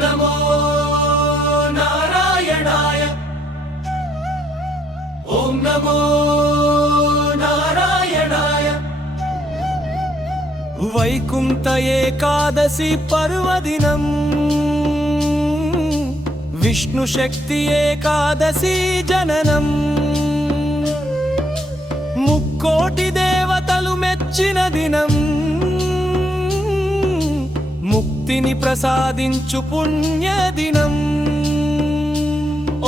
నమో నారాయణాయ. ఓం నమో నారాయణాయ. వైకుంఠ ఏకాదశి పర్వదినం. విష్ణు శక్తి ఏకాదశి జననం. ముక్కోటి దేవతలు మెచ్చిన దినం. ముక్తిని ప్రసాదించు పుణ్యదినం.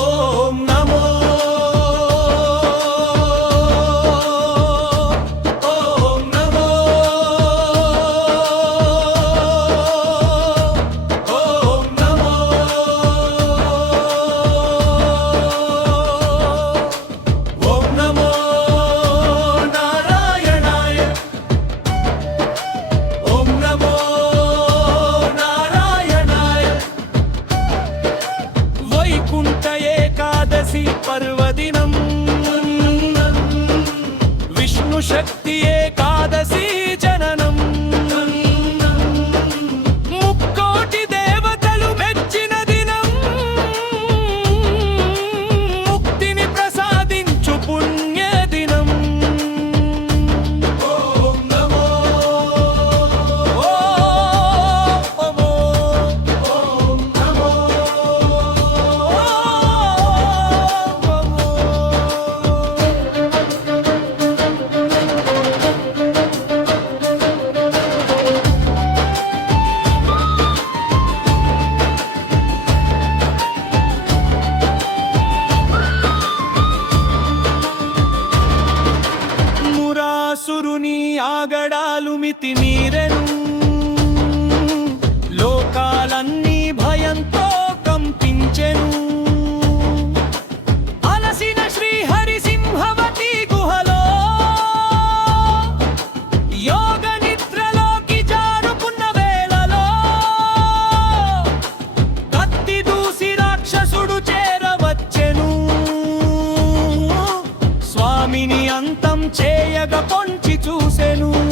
ఓం నమో అగడాలు మితి మీరెను. లోకాలన్నీ భయంతో కంపించెను. అలసిన శ్రీహరి సింహవతి గుహలో యోగ నిద్రలోకి జారుకున్న వేళలో కత్తి దూసి రాక్షసుడు చేరవచ్చెను. స్వామిని అంతం చేయగ కొంట చూసెను.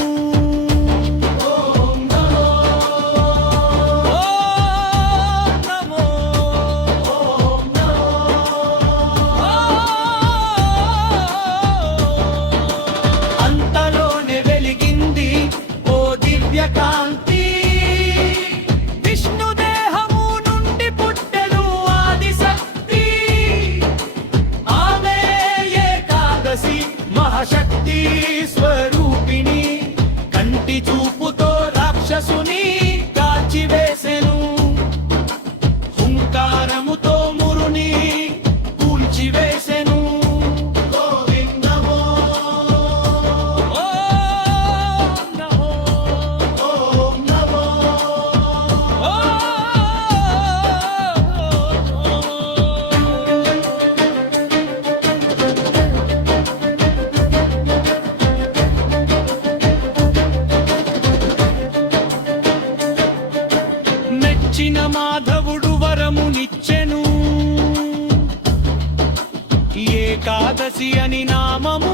ఏకాదశి అని నామము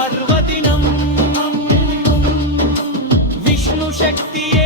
పర్వదినం. విష్ణు శక్తియే